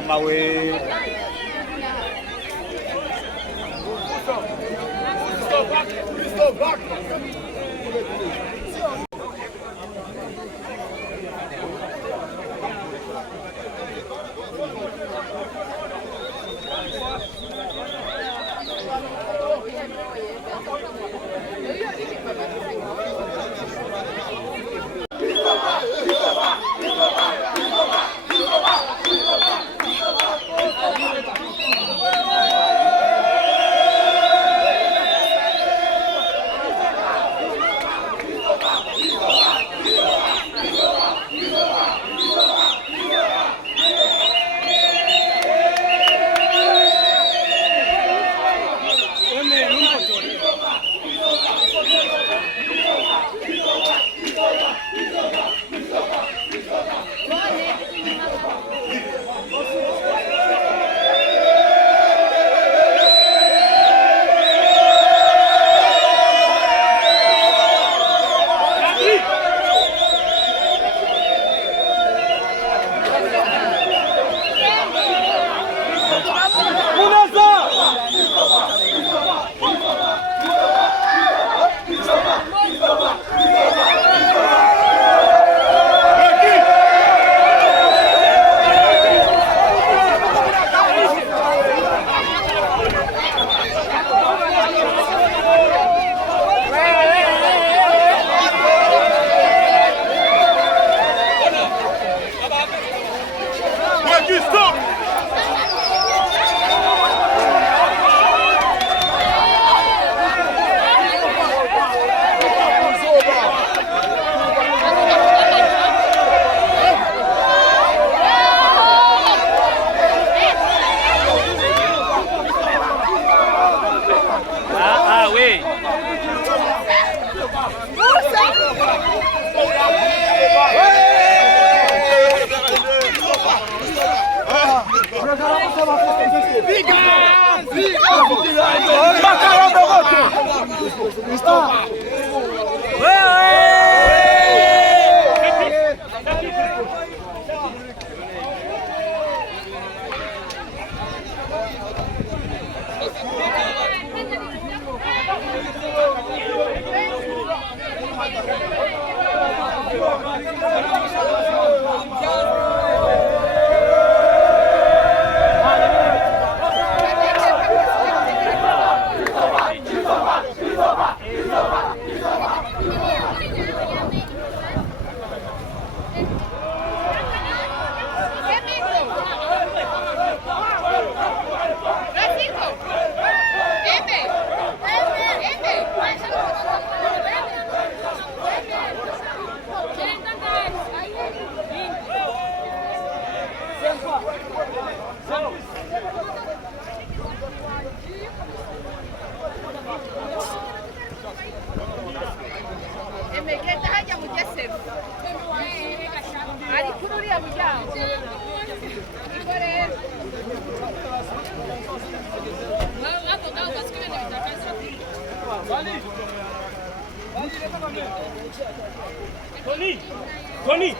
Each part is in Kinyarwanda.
mama we. Tony!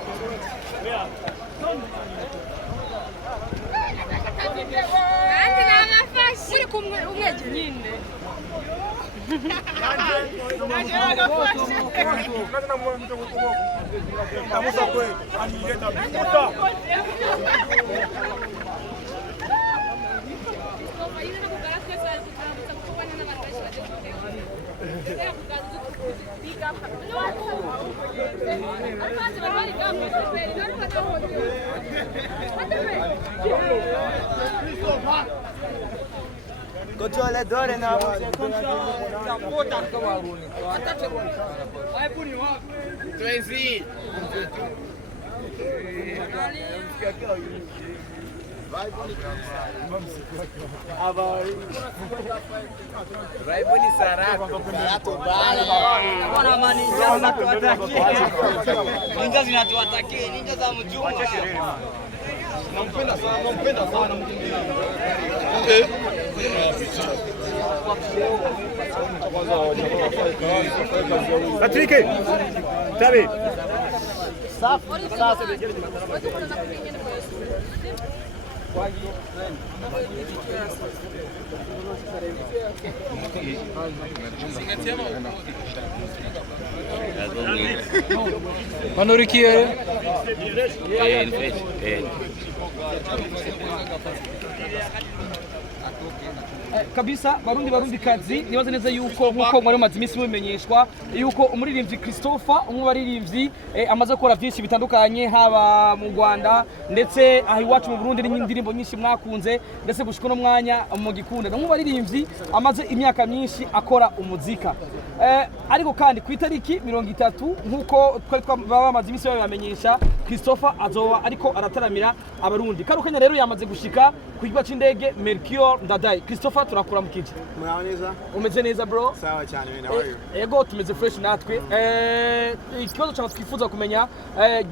Anche la faccia! Pure come un niente! Controladore na Tracy. Vai boni sarato. Sarato bale. Bwana mani ninja zinatuatakia. Ninja zinatuatakia, ninja za mjumba. Nampenda sana mkimbizi. Patrick. Tabi. Safi. Sasa Manorikiye kabisa barundi kazi nibaze neza yuko nkuko mwari mumaze iminsi mubimenyeshwa yuko umuririmbyi Christopher umwe baririmbyi amaze gukora byinshi bitandukanye haba mu Rwanda ndetse aho iwacu mu Burundi n'indirimbo nyinshi mwakunze ndetse gushika no mwanya mu gikunda umwe baririmbyi amaze imyaka myinshi akora umuzika ariko kandi ku itariki 30 nkuko twari bamaze iminsi babamenyesha Christopher azoba ariko arataramira abarundi karukenya rero yamaze gushika ku kigo c'indege Mercure Ndadaye Christopher turakura mu kije Mwaoneza umeze neza bro sawa cyane we nawe ego tumeze fresh natwe ikibazo cyangwa twifuza kumenya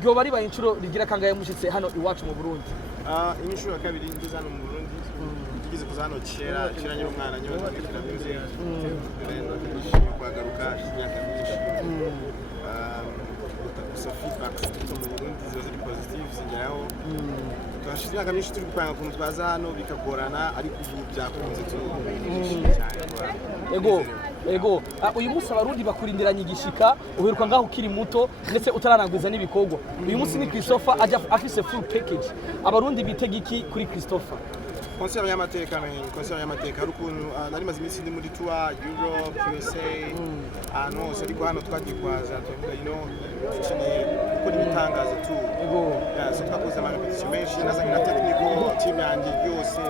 ryo bari ba incuro rigira kangaye mushitse hano iwacu mu Burundi inishuro ya kabiri ngeze hano mu Burundi tugize kuzano kera nyine umwana nyine twifira music rero kwagaruka imyaka myinshi gusa feedback mu Burundi ziri positive zingeraho twashize imyaka myinshi turi gupanga ku twaza hano bikagorana ariko ubu byakunze ego uyu munsi abarundi bakurindiranye igishika uheruka ngaho ukiri muto ndetse utaranagwiza n'ibikorwa uyu munsi ni Christopher aja afise full package abarundi bitega iki kuri Christopher concert y'amateka hari ukuntu nari maze iminsi ndi muri tour Europe USA ahantu hose ariko hano twagiye kwaza tuvuga dukeneye gukora ibitangaza tu so twakoze amarepetition menshi nazanye na technical team yanjye yose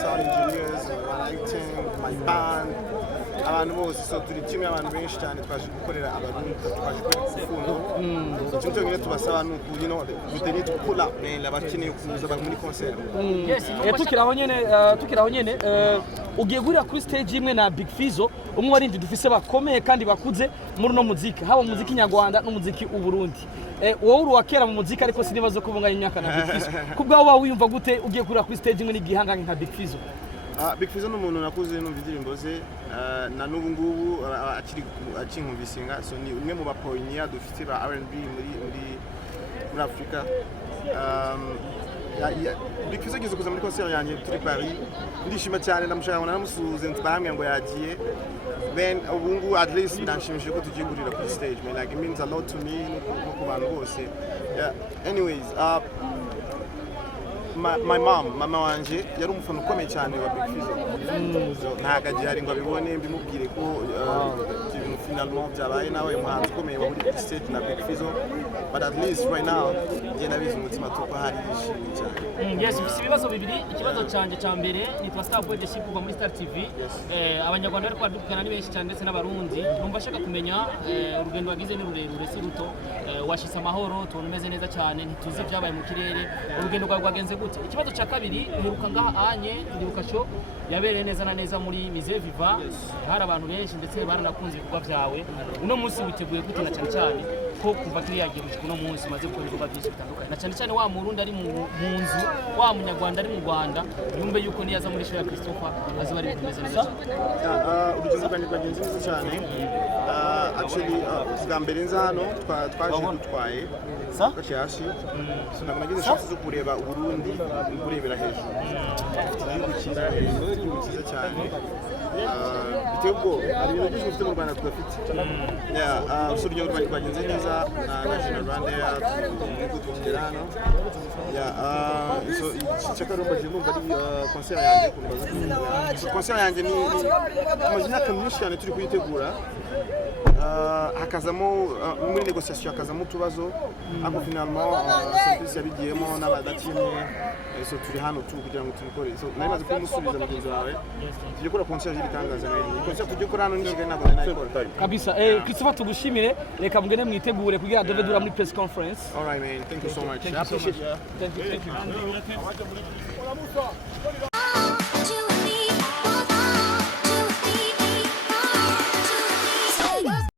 sound engineers lighting my band abantu bose so turi team y'abantu benshi cyane twaje gukorera abarundi twaje kufundo icyo cyonyine tubasaba ni uku dutenye tukula abakeneye kuza muri concert tukiraho nyene ugiye gurira kuri stage imwe na Big Fizzo umwe warindi dufise bakomeye kandi bakuze muri no muziki haba muziki nyarwanda no muziki uburundi wowe uri wakera mu muziki ariko sinibazo kubunganya imyaka na Big Fizzo kubwa wowe wiyumva gute ugiye gurira kuri stage imwe n'igihanganye nka Big Fizzo Big Fizzo n'umuntu nakuze numva indirimbo ze na n'ubu ngubu akinkumvisinga so ni umwe mu bapoinia dufite ba R&B muri Afrika Big Fizzo ageze kuza muri concert yanjye turi Paris ndishima cyane ndamushaka namusuhuze ntibahambye ngo yagiye then ubu ngubu at least ndanshimishije ko tugiye gurira kuri stage man like it means a lot to me no ku bantu bose anyways Maman wanje yari umufana ukomeye cyane wa Big Fizzo ntaga gihari ngo abibone mbimubwire ko finalement byabaye nawe umuhanzi ukomeye wa buri state na Big Fizzo but at least right now je nabizi umutima tuko hari yishimye cyane yes bisi bibazo bibiri ikibazo canje ca mbere nitwa Star Boy Deship kuva muri Star TV abanyarwanda bari kwadukana ni benshi cyane ndetse n'abarundi numva shaka kumenya urugendo wagize ni rurerure si ruto washitse amahoro tubona umeze neza cyane ntituzi byabaye mu kirere urugendo rwagenze gute ikibazo ca kabiri uheruka ngaha anye ndibuka show yabereye neza na neza muri Musée Viva hari abantu benshi ndetse baranakunze ibikorwa byawe uno munsi witeguye gutena cyane ko kuva kiri yagiye gushika uno munsi maze gukora ibikorwa byinshi bitandukanye na cyane wa Murundi ari mu nzu wa Munyarwanda ari mu Rwanda yumve yuko niyaza muri show ya Christopher aziba ari bimeze neza urugendo rwanjye rwagenze neza cyane actually bwa mbere nza hano twaje dutwaye gacyashyi so nagize chance zo kureba Burundi kurebera hejuru gukina hejuru cyiza cyane bitego ari ibintu byinshi bifite mu Rwanda tudafite urugendo rwanjye rwagenze neza na General Rwanda tukigera hano so cyakarumba je numva ari concert yanjye kumbaza concert yanjye ni amazina myinshi cyane turi kuyitegura hakazamo muri négociation hakazamo tubazo ako finalement service yabigiyemo n'abadatimye so turi hano tu kugira ngo tubikore so nari maze kumusubiza mugenzi wawe tujye kora concert y'ibitangaza nayo concert tujye kora hano n'ijye ntabwo nayikora kabisa Christopher tugushimire reka mugene mwitegure kugira dove dura muri press conference all right man thank you so much I appreciate you thank you